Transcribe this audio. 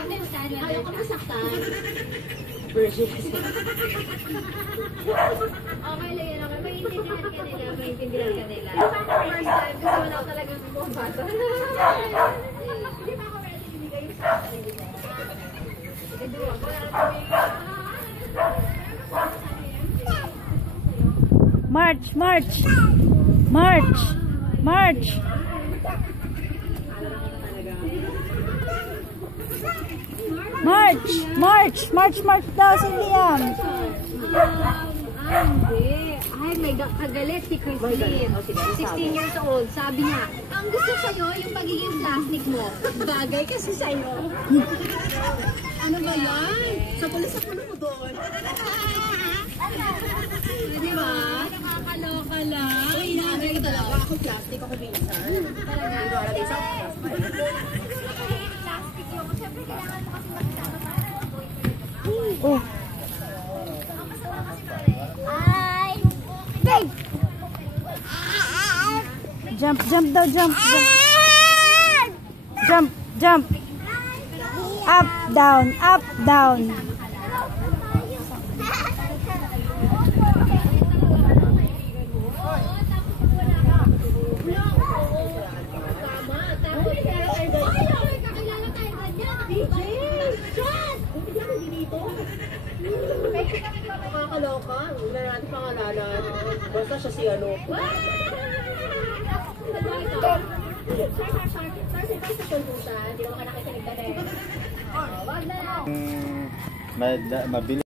Ayaw ka masaktan. Virgin. Okay lang yan, okay. Maintindihan ka nila. First time, kasi wala ko talagang bumbato. Hindi pa ako ready binigay yung sa sarili ko. March, march! March! March! March! March! March! March daw si Liam! Hindi. Ay, may kagalit si Christine. 16 years old. Sabi niya, ang gusto sa'yo, yung pagiging plastic mo. Bagay kasi sa'yo. Ano ba yan? Sa pulo mo doon. Di ba? Nakakaloka lang. Ay, inaanay ko talaga. Ako plastic, ako minsan. Talaga. Plastic yun. Siyempre, kailangan mo kasi makisama para avoid. Oh. Ay! Big! Jump, jump daw, jump, jump. Jump, jump. Up, down, up, down. Nakakaloka. Hindi na natin pangalanan. Basta siya si ano. Wag na lang. Mabili